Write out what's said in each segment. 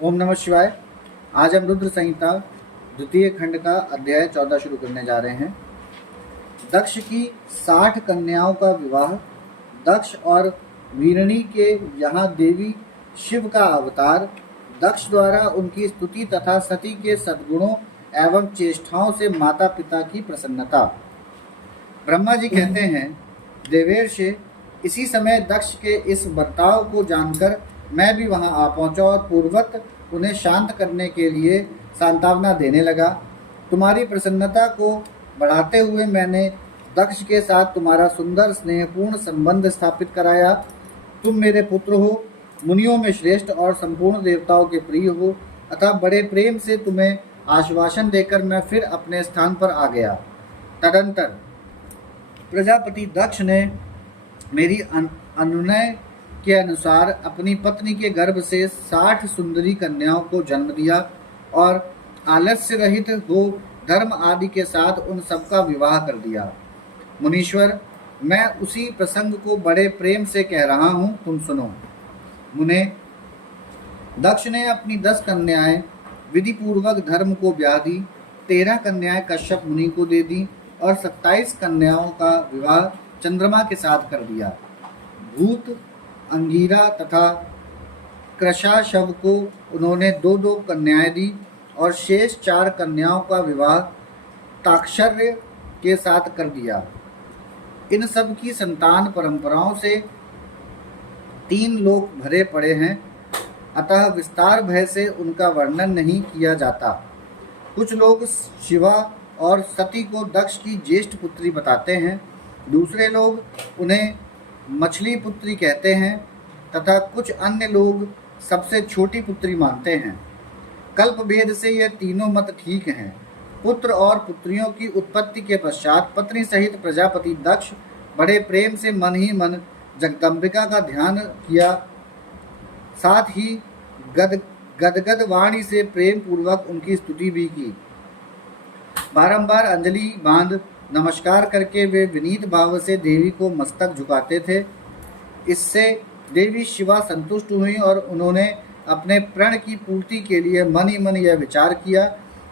ओम नमः शिवाय। आज हम रुद्र संहिता द्वितीय खंड का अध्याय 14 शुरू करने जा रहे हैं। दक्ष की 60 कन्याओं का विवाह। दक्ष और वीरणी के यहाँ देवी शिव का अवतार। दक्ष द्वारा उनकी स्तुति तथा सती के सद्गुणों एवं चेष्टाओं से माता पिता की प्रसन्नता। ब्रह्मा जी कहते हैं, देवेर्षि, इसी समय दक्ष के इस बर्ताव को जानकर मैं भी वहां आ पहुंचा और पूर्वक उन्हें शांत करने के लिए सांत्वना देने लगा। तुम्हारी प्रसन्नता को बढ़ाते हुए मैंने दक्ष के साथ तुम्हारा सुंदर स्नेहपूर्ण संबंध स्थापित कराया। तुम मेरे पुत्र हो, मुनियों में श्रेष्ठ और संपूर्ण देवताओं के प्रिय हो, अतः बड़े प्रेम से तुम्हें आश्वासन देकर मैं फिर अपने स्थान पर आ गया। तदंतर प्रजापति दक्ष ने मेरी अनुनय के अनुसार अपनी पत्नी के गर्भ से 60 सुंदरी कन्याओं को जन्म दिया और आलस्य रहित हो धर्म आदि के साथ उन सबका विवाह कर दिया। मुनीश्वर, मैं उसी प्रसंग को बड़े प्रेम से कह रहा हूँ, तुम सुनो। मुने, दक्ष ने अपनी 10 कन्याएं विधि पूर्वक धर्म को ब्याह दी, 13 कन्याएं कश्यप मुनि को दे दी और 27 कन्याओं का विवाह चंद्रमा के साथ कर दिया। भूत, अंगीरा तथा कृशाशव को उन्होंने 2-2 कन्याएं दी और शेष 4 कन्याओं का विवाह ताक्षर्य के साथ कर दिया। इन सब की संतान परंपराओं से 3 लोक भरे पड़े हैं, अतः विस्तार भय से उनका वर्णन नहीं किया जाता। कुछ लोग शिवा और सती को दक्ष की ज्येष्ठ पुत्री बताते हैं, दूसरे लोग उन्हें मछली पुत्री कहते हैं तथा कुछ अन्य लोग सबसे छोटी पुत्री मानते हैं। कल्प भेद से यह तीनों मत ठीक हैं। पुत्र और पुत्रियों की उत्पत्ति के पश्चात पत्नी सहित प्रजापति दक्ष बड़े प्रेम से मन ही मन जगदम्बिका का ध्यान किया, साथ ही गदगद वाणी से प्रेम पूर्वक उनकी स्तुति भी की। बारंबार अंजलि बांध नमस्कार करके वे विनीत भाव से देवी को मस्तक झुकाते थे। इससे देवी शिवा संतुष्ट हुई और उन्होंने अपने प्रण की पूर्ति के लिए मन ही मन यह विचार किया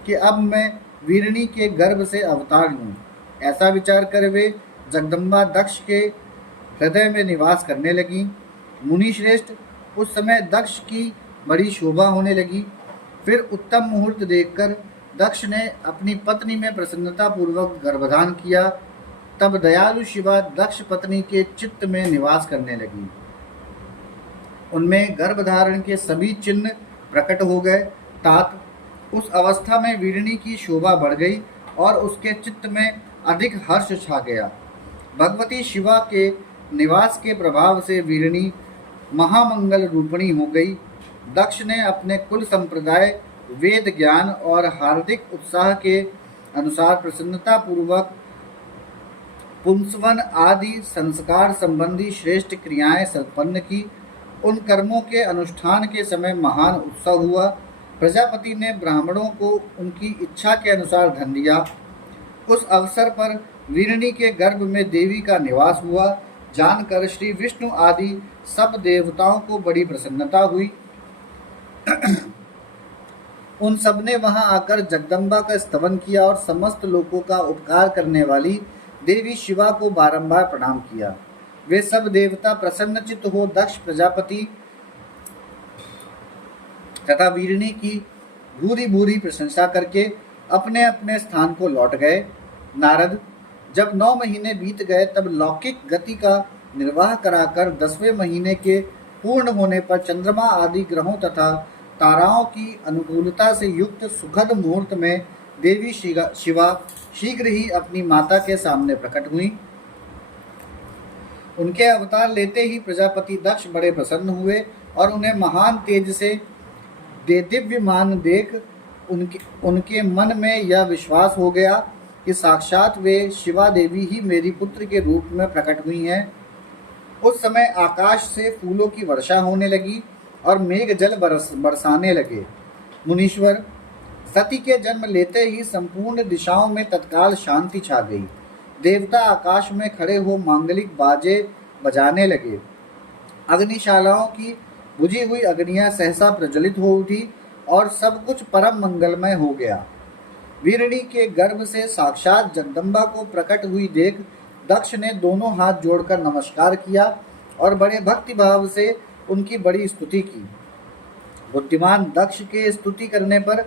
कि अब मैं वीरणी के गर्भ से अवतार लूँ। ऐसा विचार कर वे जगदम्बा दक्ष के हृदय में निवास करने लगी। मुनि श्रेष्ठ, उस समय दक्ष की बड़ी शोभा होने लगी। फिर उत्तम मुहूर्त देखकर दक्ष ने अपनी पत्नी में प्रसन्नता पूर्वक गर्भधान किया। तब दयालु शिवा दक्ष पत्नी के चित्त में निवास करने लगी। उनमें गर्भधारण के सभी चिन्ह प्रकट हो गए। तात उस अवस्था में वीरणी की शोभा बढ़ गई और उसके चित्त में अधिक हर्ष छा गया। भगवती शिवा के निवास के प्रभाव से वीरणी महामंगल रूपिणी हो गई। दक्ष ने अपने कुल संप्रदाय, वेद ज्ञान और हार्दिक उत्साह के अनुसार प्रसन्नता पूर्वक पुंसवन आदि संस्कार संबंधी श्रेष्ठ क्रियाएं संपन्न की। उन कर्मों के अनुष्ठान के समय महान उत्सव हुआ। प्रजापति ने ब्राह्मणों को उनकी इच्छा के अनुसार धन दिया। उस अवसर पर वीरणी के गर्भ में देवी का निवास हुआ जानकर श्री विष्णु आदि सब देवताओं को बड़ी प्रसन्नता हुई। उन सब ने वहां आकर जगदम्बा का स्तवन किया और समस्त लोगों का उपकार करने वाली देवी शिवा को बारंबार प्रणाम किया। वे सब देवता प्रसन्नचित्त हो दक्ष प्रजापति तथा वीरणी की भूरी भूरी प्रशंसा करके अपने अपने स्थान को लौट गए। नारद, जब 9 महीने बीत गए तब लौकिक गति का निर्वाह कराकर 10वें महीने के पूर्ण होने पर चंद्रमा आदि ग्रहों तथा ताराओं की अनुकूलता से युक्त सुखद मुहूर्त में देवी शिवा शीघ्र ही अपनी माता के सामने प्रकट हुई। उनके अवतार लेते ही प्रजापति दक्ष बड़े प्रसन्न हुए और उन्हें महान तेज से दिव्यमान देख उनके मन में यह विश्वास हो गया कि साक्षात वे शिवा देवी ही मेरी पुत्र के रूप में प्रकट हुई हैं। उस समय आकाश से फूलों की वर्षा होने लगी और मेघ जल बरसाने लगे। मुनीश्वर, सती के जन्म लेते ही संपूर्ण दिशाओं में तत्काल शांति छा गई। देवता आकाश में खड़े हो मांगलिक बाजे बजाने लगे। अग्निशालाओं की बुझी हुई अग्नियां सहसा प्रज्वलित हो उठी और सब कुछ परम मंगलमय हो गया। वीरणी के गर्भ से साक्षात जगदम्बा को प्रकट हुई देख दक्ष ने दोनों हाथ जोड़कर नमस्कार किया और बड़े भक्ति भाव से उनकी बड़ी स्तुति की। बुद्धिमान दक्ष के स्तुति करने पर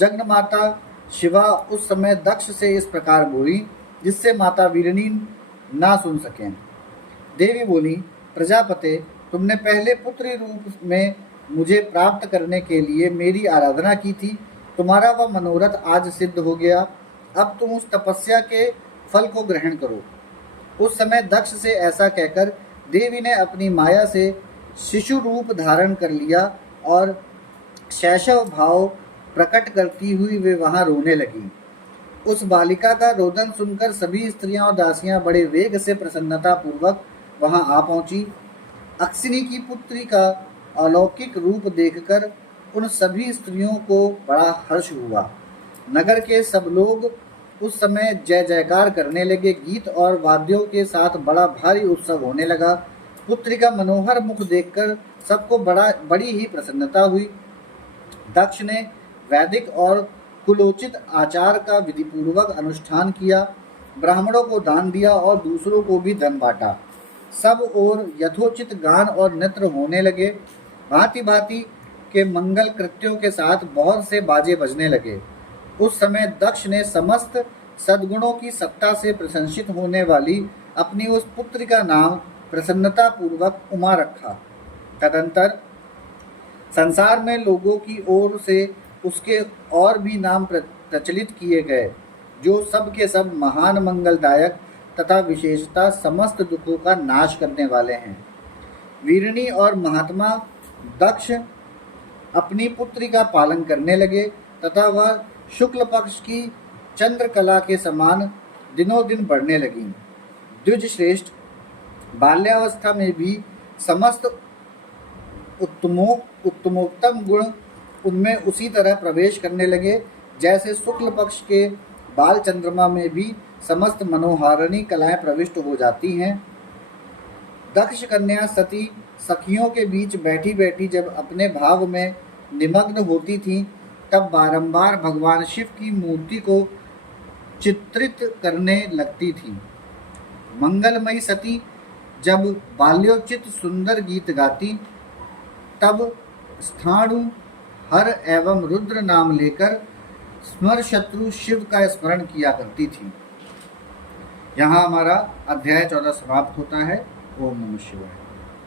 जगन माता शिवा उस समय दक्ष से इस प्रकार बोली, जिससे माता वीरणी ना सुन सकें। देवी बोली, प्रजापते, तुमने पहले पुत्री रूप में मुझे प्राप्त करने के लिए मेरी आराधना की थी। तुम्हारा वह मनोरथ आज सिद्ध हो गया। अब तुम उस तपस्या के फल को ग्रहण करो। उस समय दक्ष से ऐसा कहकर देवी ने अपनी माया से शिशु रूप धारण कर लिया और शैशव भाव प्रकट करती हुई वे वहां रोने लगी। उस बालिका का रोदन सुनकर सभी स्त्रियां और दासियां बड़े वेग से प्रसन्नता पूर्वक वहां आ पहुंची। अक्षिनी की पुत्री का अलौकिक रूप देखकर उन सभी स्त्रियों को बड़ा हर्ष हुआ। नगर के सब लोग उस समय जय जयकार करने लगे। गीत और वाद्यों के साथ बड़ा भारी उत्सव होने लगा। पुत्री का मनोहर मुख देखकर सबको बड़ी ही प्रसन्नता हुई। दक्ष ने वैदिक और कुलोचित आचार का विधिपूर्वक अनुष्ठान किया, ब्राह्मणों को दान दिया और दूसरों को भी धन बांटा। सब ओर यथोचित गान और नृत्य होने लगे। भांति भांति के मंगल कृत्यों के साथ बहुत से बाजे बजने लगे। उस समय दक्ष ने समस्त सद्गुणों की सत्ता से प्रशंसित होने वाली अपनी उस पुत्री का नाम प्रसन्नता पूर्वक उमा रखा। तदंतर संसार में लोगों की ओर से उसके और भी नाम प्रचलित किए गए, जो सब के सब महान मंगलदायक तथा विशेषता समस्त दुखों का नाश करने वाले हैं। वीरणी और महात्मा दक्ष अपनी पुत्री का पालन करने लगे तथा वह शुक्ल पक्ष की चंद्रकला के समान दिनों दिन बढ़ने लगी। द्विज श्रेष्ठ बाल्यावस्था में भी समस्त उत्तमोत्तम गुण उनमें उसी तरह प्रवेश करने लगे, जैसे शुक्ल पक्ष के बाल चंद्रमा में भी समस्त मनोहारिणी कलाएं प्रविष्ट हो जाती हैं। दक्ष कन्या सती सखियों के बीच बैठी बैठी जब अपने भाव में निमग्न होती थी, तब बारंबार भगवान शिव की मूर्ति को चित्रित करने लगती थी। मंगलमयी सती जब बाल्योचित सुंदर गीत गाती, तब स्थाणु हर एवं रुद्र नाम लेकर स्मर शत्रु शिव का स्मरण किया करती थी। यहाँ हमारा अध्याय 14 समाप्त होता है। ओम नमः शिवाय।